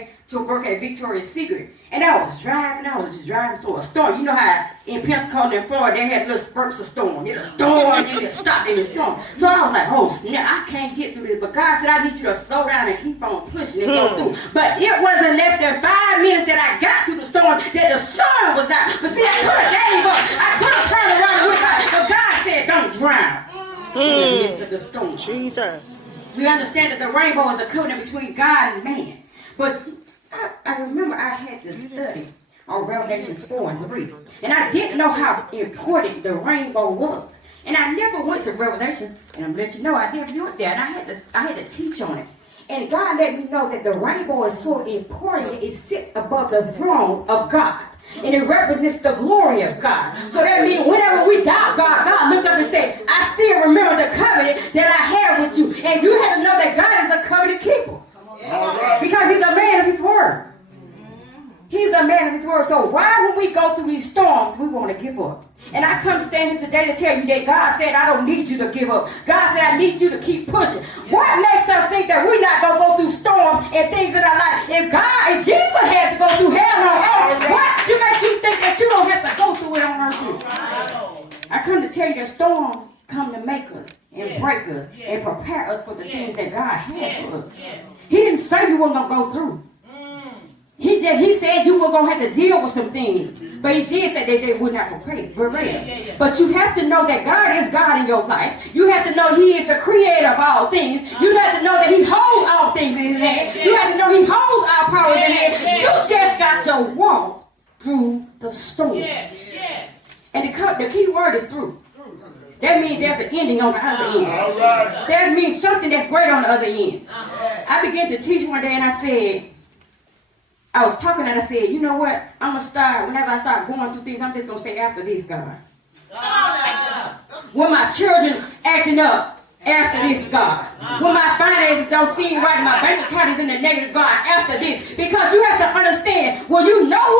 day to work at Victoria's Secret. And I was just driving through a storm. You know how in Pensacola and Florida, they had little spurts of storm. It'll storm, then it'll stop, then it'll storm. So I was like, oh, snap, I can't get through this. But God said, I need you to slow down and keep on pushing and go through. But it wasn't less than 5 minutes that I got through the storm that the sun was out. But see, I could have gave up. I could have turned around and went back. But God said, don't drown in the midst of the storm. Jesus. We understand that the rainbow is a covenant between God and man. But I remember I had to study on Revelations 4 and 3. And I didn't know how important the rainbow was. And I never went to Revelations, and I'm going to let you know I never went there. And I had to teach on it. And God let me know that the rainbow is so important that it sits above the throne of God. And it represents the glory of God. So that means whenever we doubt God, God looked up and said, I still remember the covenant that I had with you. And you have to know that God is a covenant keeper. Because he's a man of his word. He's a man of his word. So why when we go through these storms, we want to give up? And I come stand here today to tell you that God said, I don't need you to give up. God said, I need you to keep pushing. What makes us think that we're not going to go through storms and things in our life? If Jesus had to go through hell on earth, what makes you think that you don't have to go through it on earth too? I come to tell you that storms come to make us and break us and prepare us for the things that God has for us. He didn't say you weren't going to go through. He said you were going to have to deal with some things. But he did say that they would not prevail. But you have to know that God is God in your life. You have to know he is the creator of all things. You have to know that he holds all things in his hand. You have to know he holds all powers in his hand. You just got to walk through the storm. And the key word is through. That means there's an ending on the other end. That means something that's great on the other end. I began to teach one day and I was talking and I said, you know what? I'm going to start, whenever I start going through things, I'm just going to say after this, God. When my children acting up, after this, God. When my finances don't seem right, my bank account is in the negative, God, after this. Because you have to understand, when you know who